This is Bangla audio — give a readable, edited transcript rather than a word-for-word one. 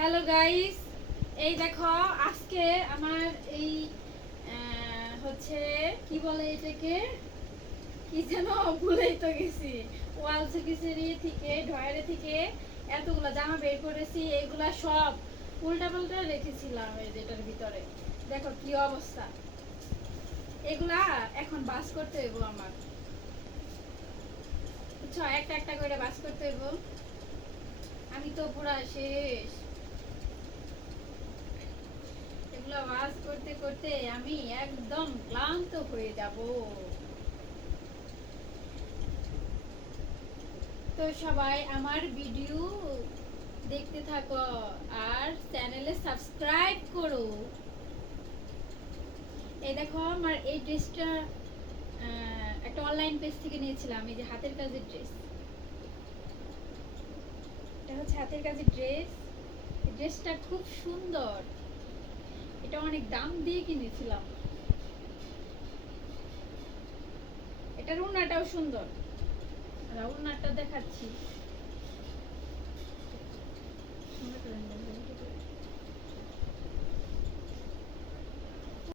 হ্যালো গাইস, এই দেখো আজকে আমার এই হচ্ছে কি বলে এটাকে, কি যেন ভুলেই তো গেছি। ওয়াল সুকিসেরি থেকে ডয়ারে থেকে এতগুলা জামা বের করেছি, এগুলা সব উল্টা পাল্টা রেখেছিলাম এই যেটার ভিতরে। দেখো কি অবস্থা, এগুলা এখন বাস করতে হইব আমার, বুঝছো? একটা একটা করে বাস করতে হইব। আমি তো পুরা শেষ, এগুলো ওয়াজ করতে করতে আমি একদম ক্লান্ত হয়ে যাব। তো সবাই আমার ভিডিও দেখতে থাকো আর চ্যানেলে সাবস্ক্রাইব করো। এই দেখো আমার এই ড্রেসটা একটা অনলাইন পেজ থেকে নিয়েছিলাম, এই যে হাতের কাজের ড্রেস। এটা হচ্ছে হাতের কাজের ড্রেস। এই ড্রেসটা খুব সুন্দর, এটা অনেক দাম দিয়ে কিনেছিলাম। এটার ওড়নাটাও সুন্দর, আর ওড়নাটা দেখাচ্ছি।